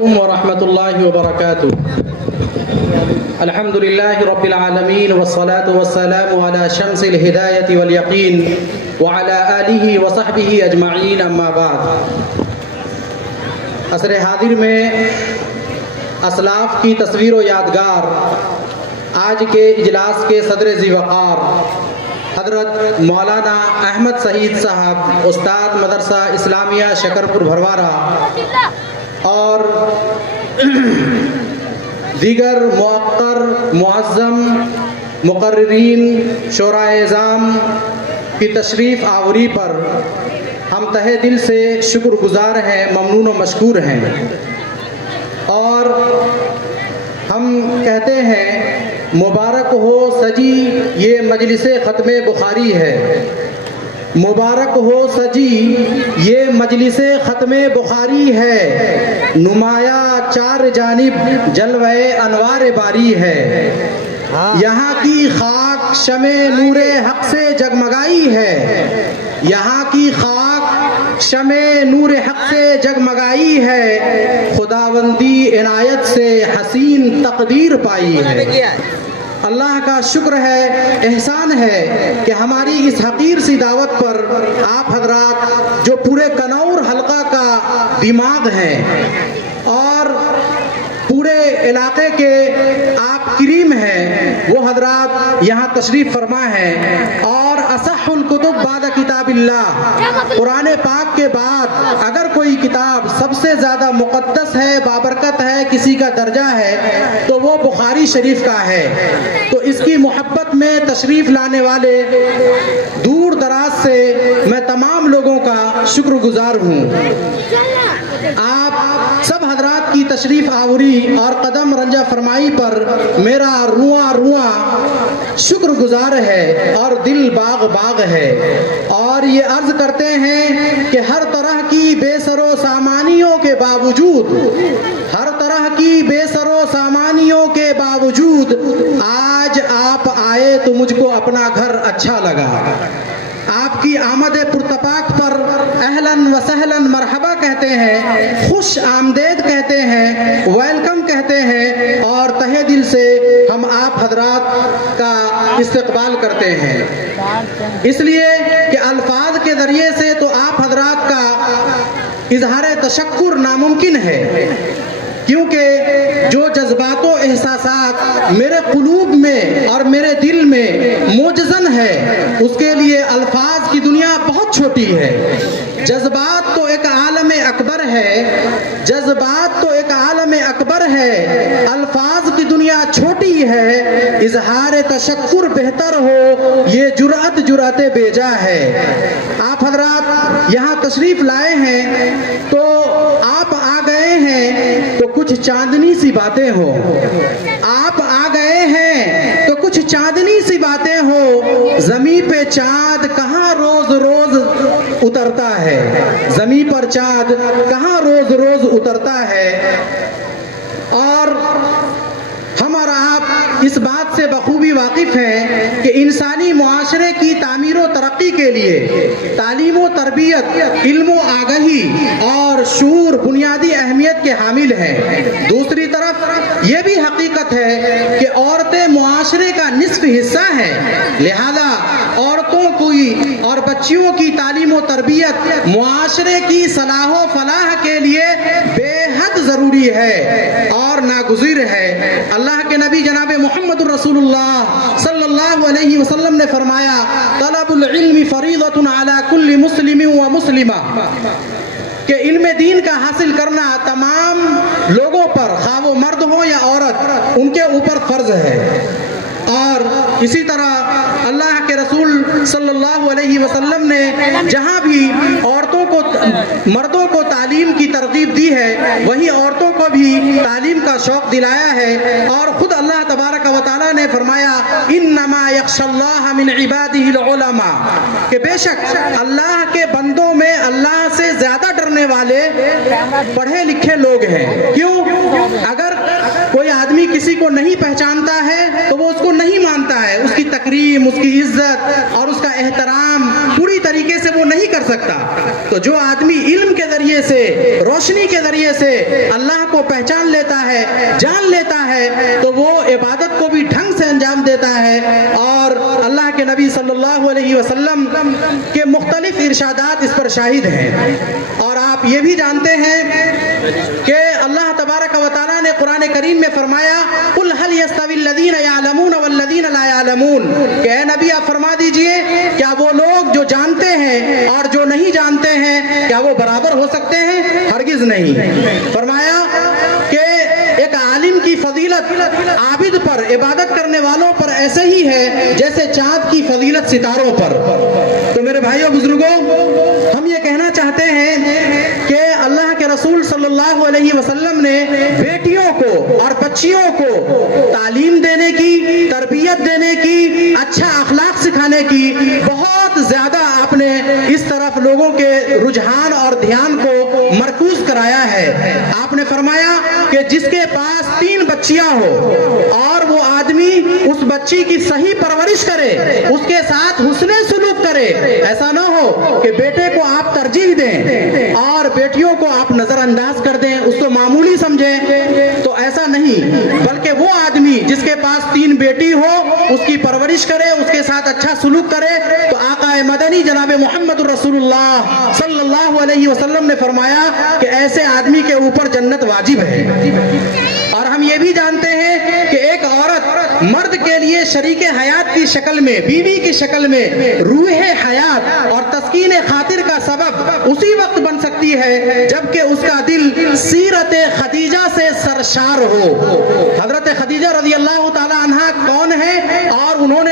ورحمۃ اللہ وبرکاتہ۔ الحمد للہ رب العالمین والصلاة والسلام علی شمس الہدایۃ والیقین وعلی آلہ وصحبہ اجمعین، اما بعد۔ عصر حاضر میں اسلاف کی تصویر و یادگار آج کے اجلاس کے صدر ذی وقار حضرت مولانا احمد سعید صاحب، استاد مدرسہ اسلامیہ شکرپور بھروارہ، اور دیگر موقر معظم مقررین شورائے اعظام کی تشریف آوری پر ہم تہہ دل سے شکر گزار ہیں، ممنون و مشکور ہیں، اور ہم کہتے ہیں مبارک ہو سجی یہ مجلس ختم بخاری ہے، مبارک ہو سجی یہ مجلس ختم بخاری ہے، نمایاں چار جانب جلوہ انوار باری ہے، یہاں کی خاک شمع نور حق سے جگمگائی ہے، یہاں کی خاک شمع نور حق سے جگمگائی ہے، خداوندی عنایت سے حسین تقدیر پائی ہے۔ اللہ کا شکر ہے، احسان ہے کہ ہماری اس حقیر سی دعوت پر آپ حضرات جو پورے کنور حلقہ کا دماغ ہیں اور پورے علاقے کے آپ کریم ہیں، وہ حضرات یہاں تشریف فرما ہیں، اور اصح الکتب بعد کتاب اللہ، قرآن پاک کے بعد اگر کوئی کتاب سب سے زیادہ مقدس ہے، بابرکت ہے، کسی کا درجہ ہے تو وہ بخاری شریف کا ہے۔ تو اس کی محبت میں تشریف لانے والے دور دراز سے میں تمام لوگوں کا شکر گزار ہوں۔ آپ سب حضرات کی تشریف آوری اور قدم رنجہ فرمائی پر میرا رواں رواں شکر گزار ہے اور دل باغ باغ ہے، اور یہ عرض کرتے ہیں کہ ہر طرح کی بے سر و سامانیوں کے باوجود، ہر طرح کی بے سر و سامانیوں کے باوجود آج آپ آئے تو مجھ کو اپنا گھر اچھا لگا۔ آپ کی آمد پرتپاک پر اہلاً و سہلاً مرحبا کہتے ہیں، خوش آمدید کہتے ہیں، ویلکم کہتے ہیں، اور تہہ دل سے ہم آپ حضرات کا استقبال کرتے ہیں، اس لیے کہ الفاظ کے ذریعے سے تو آپ حضرات کا اظہار تشکر ناممکن ہے، کیونکہ جو جذبات و احساسات میرے قلوب میں اور میرے دل میں موجزن ہے، اس کے لیے الفاظ کی دنیا بہت چھوٹی ہے۔ جذبات تو ایک عالم اکبر ہے، جذبات تو ایک عالم اکبر ہے، الفاظ کی دنیا چھوٹی ہے، اظہار تشکر بہتر ہو یہ جرأت بیجا ہے۔ آپ حضرات یہاں تشریف لائے ہیں تو آپ آ گئے ہیں تو کچھ چاندنی سی باتیں ہو، آپ آ گئے ہیں تو کچھ چاندنی سی باتیں ہو، زمین پہ چاند کہاں روز روز اترتا ہے، زمین پر چاند کہاں روز روز اترتا ہے، اور ہم اور آپ اس بات سے بخوبی واقف ہیں کہ انسانی معاشرے کی تعمیر و ترقی کے لیے تعلیم و تربیت، علم و آگہی اور شعور بنیادی اہمیت کے حامل ہیں۔ دوسری طرف یہ بھی حقیقت ہے کہ عورتیں معاشرے کا نصف حصہ ہیں، لہذا عورتوں کی اور بچیوں کی تعلیم و تربیت معاشرے کی صلاح و فلاح کے لیے بے حد ضروری ہے اور ناگزیر ہے۔ اللہ کے نبی جناب محمد رسول اللہ صلی اللہ علیہ وسلم نے فرمایا، طلب العلم فریضۃ علی کل مسلم و مسلمہ، کہ علم دین کا حاصل کرنا تمام لوگوں پر، خواہ وہ مرد ہو یا عورت، ان کے اوپر فرض ہے۔ اور اسی طرح اللہ کے رسول صلی اللہ علیہ وسلم نے جہاں بھی عورتوں کو، مردوں کو تعلیم کی ترغیب دی ہے، وہی عورتوں کو بھی تعلیم کا شوق دلایا ہے، اور خود اللہ تبارک و تعالیٰ نے فرمایا انما یخشی اللہ من عبادہ العلماء، کہ بے شک اللہ کے بندوں میں اللہ سے زیادہ ڈرنے والے پڑھے لکھے لوگ ہیں۔ کیوں؟ اگر کوئی آدمی کسی کو نہیں پہچانتا ہے تو وہ اس کو نہیں مانتا ہے، اس کی تکریم، اس کی عزت اور اس کا احترام پوری طریقے سے وہ نہیں کر سکتا. تو جو آدمی علم کے ذریعے سے، روشنی کے ذریعے سے اللہ کو پہچان لیتا ہے، جان لیتا ہے، تو وہ عبادت کو بھی ڈھنگ سے انجام دیتا ہے. اور اللہ کے نبی صلی اللہ علیہ وسلم کے مختلف ارشادات اس پر شاہد ہیں. اور آپ یہ بھی جانتے ہیں کہ اللہ تبارک و تعالیٰ نے قرآن کریم میں فرمایا قُلْ هَلْ يَسْتَوِي الَّذِينَ يَعْلَمُونَ وَالَّذِينَ لَا يَعْلَمُونَ، کہ اے نبی آپ فرما دیجئے کیا وہ لوگ جو جانتے ہیں اور جو نہیں جانتے ہیں کیا وہ برابر ہو سکتے ہیں؟ ہرگز نہیں. فرمایا کہ ایک عالم کی فضیلت عابد پر، عبادت کرنے والوں پر ایسے ہی ہے جیسے چاند کی فضیلت ستاروں پر. تو میرے بھائیوں بزرگوں، ہم یہ کہنا چاہتے ہیں کہ اللہ کے رسول صلی اللہ علیہ وسلم نے بیٹیوں کو اور بچیوں کو تعلیم دینے کی، تربیت دینے کی، اچھا اخلاق سکھانے کی بہت زیادہ آپ نے اس طرف لوگوں کے رجحان اور دھیان کو مرکوز کرایا ہے. آپ نے فرمایا کہ جس کے پاس 3 بچیاں ہو اور وہ آدمی اس بچی کی صحیح پرورش کرے، اس کے ساتھ حسن سلوک کرے، ایسا نہ ہو کہ بیٹے کو آپ ترجیح دیں اور بیٹیوں کو آپ نظر انداز کر دیں، اس کو معمولی سمجھیں. تو ایسا نہیں، بلکہ وہ آدمی جس کے پاس 3 بیٹی ہو اس کی پرورش کرے، اس کے ساتھ اچھا سلوک کرے. تو آقا مدنی جناب محمد رسول اللہ صلی اللہ علیہ وسلم نے فرمایا کہ ایسے آدمی کے اوپر جنت واجب ہے. اور ہم یہ بھی جانتے ہیں کہ ایک عورت مرد کے لیے شریک حیات کی شکل میں، بیوی کی شکل میں روح حیات اور تسکین خاطر کا سبب اسی وقت بن سکتی ہے جبکہ اس کا دل سیرت خدیجہ سے سرشار ہو. حضرت خدیجہ رضی اللہ تعالی عنہا کون ہے اور انہوں نے